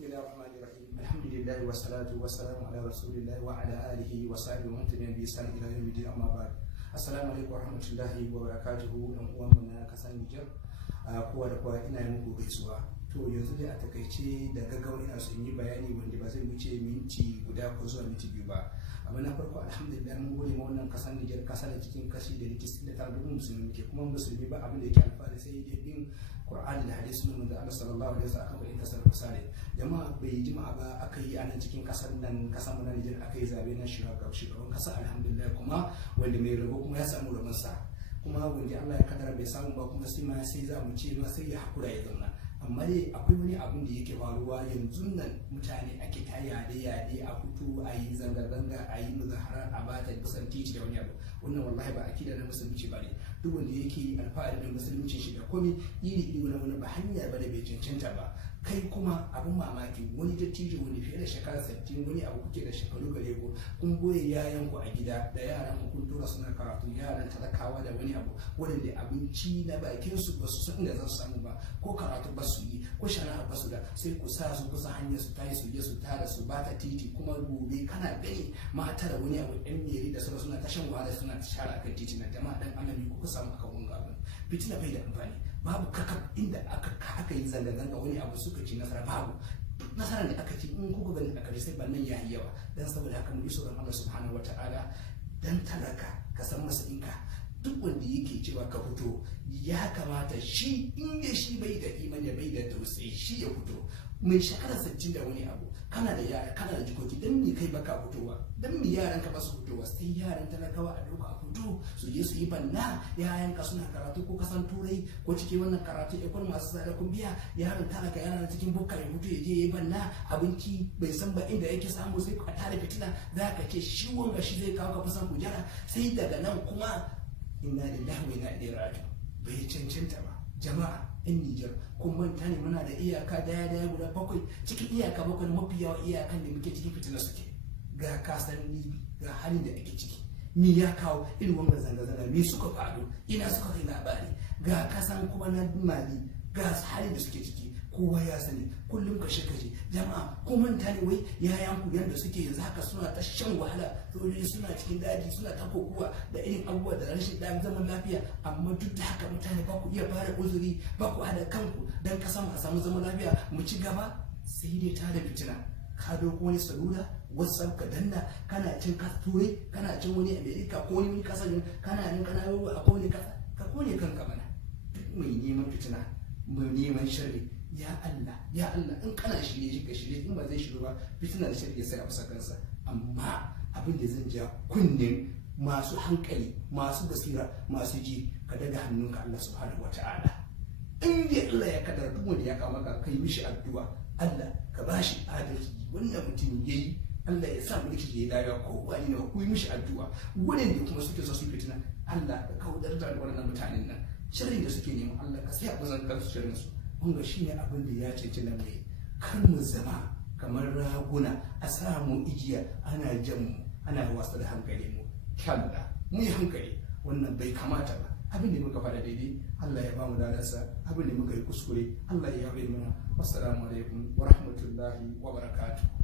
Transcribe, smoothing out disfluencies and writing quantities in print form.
بسم الله الرحمن الرحيم الحمد لله والصلاة والسلام على رسول الله وعلى آله وصحبه ومن تبعهم بإحسان إلى يوم الدين أما بعد السلام عليكم ورحمة الله وبركاته ɗan uwanmu na kasan Nijar kowa da kowa ina yi muku gaisuwa to yanzu dai a takaice da gaggawa ina so in yi bayani wanda ba zai wuce minti guda ko zuwa minti biyu ba amma na farko alhamdulillah mun gode ma wannan kasan Nijar kasa da cikin kashi da rikici da tare da musulmi muke kuma musulmi ba abin da yake alfahari sai dai bin Qur'ani da hadisi mun da Allah sallallahu alaihi wasallam aka kasar misali jama'a bai jima'a ba aka yi a nan cikin kasar nan kasan mu na Nijar aka yi zabe na shugaban kasa alhamdulillah kuma wanda mai rabo kuma ya samu rabon sa kuma wanda Allah ya kadara bai samu ba kuma sai za mu ce ma sai ya hakura ya zauna amma dai akwai wani abin da yake faruwa yanzu nan mutane ake ta yade a fito a yi zanga-zanga a yi muzahara a bata kusan titi da wani abu wannan wallahi ba akida na musulunci ba ne duk wanda yake alfahari da musulunci shi da komai iri wani ba hanya ba da bai cancanta ba kai kuma abin mamaki wani dattijo wani fiye da shekara 60 wani abu kuke da shekaru gare ku kun goye yayan ku a gida da yaran ku kun tura suna karatu yaran talakawa da wani abu wanda abinci na bakin su ba su san inda za su samu ba ko karatu ba su yi ko shana'a ba su da sai ku sa su kusa hanyar su tayi su je su tara su bata titi kuma gobe kana gani mata da wani abu yan meri da suna ta shan wahala suna ta shara akan titi na jama'a dan annabi kuka samu akan wanga abin fitina bai da amfani babu kakab inda aka yi zanga-zanga wani abu suka ci nasara babu nasara ne aka ci in kuka gani aka sai bannan yayi yawa dan saboda haka mu yi tsoron Allah subhanahu wataala dan talaka ka san masalinka duk wanda yake cewa ka fito ya kamata shi in shi bai da imani bai da tausayi shi ya fito mai shekara 60 da wani abu kana da yara kana da jikoki dan me kai baka fitowa dan me yaran ka ba su fitowa sai yaran talakawa a dauka a fito su je su yi banna yayan ka suna karatu ko kasan turai ko cikin wannan karatu ekon masu tsada kun biya yaran talaka yana cikin bukka ya mutu ya je ya yi banna abinci bai san ba inda yake samu sai ka tare fitina za ka ce shi wanga shi zai kawo ka fasan kujera sai daga nan kuma inna lillahi wa inna ilaihi raji'un bai cancanta ba jama'a in Nijar kun manta ne muna da iyaka daya guda 7 cikin iyaka 7 mafi yawa iyakan da muke cikin fitina suke ga kasan Libi ga halin da ake ciki ni ya kawo irin wannan zanga-zanga me suka faru ina suka kai labari ga kasan kuma na Mali ga halin da suke ciki kowa ya sani kullum kashe jama'a ko manta ne wai yayan ku yanda suke yanzu haka suna ta shan wahala sojoji suna cikin daji suna ta kokuwa da irin abubuwa da rashin zaman lafiya amma duk da haka mutane ba ku iya fara uzuri ba ku hada kanku dan kasan a samu zaman lafiya mu ci gaba sai dai ta da fitina ka doko wani salula whatsapp ka danna kana cin turai kana cin wani america ko wani kasa kana a kowane kasa ka kone kanka mana duk mai neman fitina mai neman sharri ya Allah in kana shirye shi ka shirye in ba zai shiru ba fitina da shirye sai a fusa kansa amma abin da zan ja kunnen masu hankali masu basira masu ji ka daga hannunka Allah subhanahu wataala in dai Allah ya kadar duk wanda ya kawo maka kai mishi addu'a Allah ka bashi adalci wannan mutum yayi Allah ya sa mulki ya daga ko wani ne ku yi mishi addu'a wannan da kuma suke so su fitina Allah ka kaudar da wannan mutanen nan sharrin da suke neman Allah ka sai a bazan kansu sharrin su kunga shine abin da ya cece na mai kan mu zama kamar raguna a samu igiya ana jan mu ana wasa da hankali mu kalla mu yi hankali wannan bai kamata ba abin da muka fada daidai Allah ya bamu dadarsa abin da muka yi kuskure Allah ya yabe mana wassalamu alaikum wa rahmatullahi wa barakatuh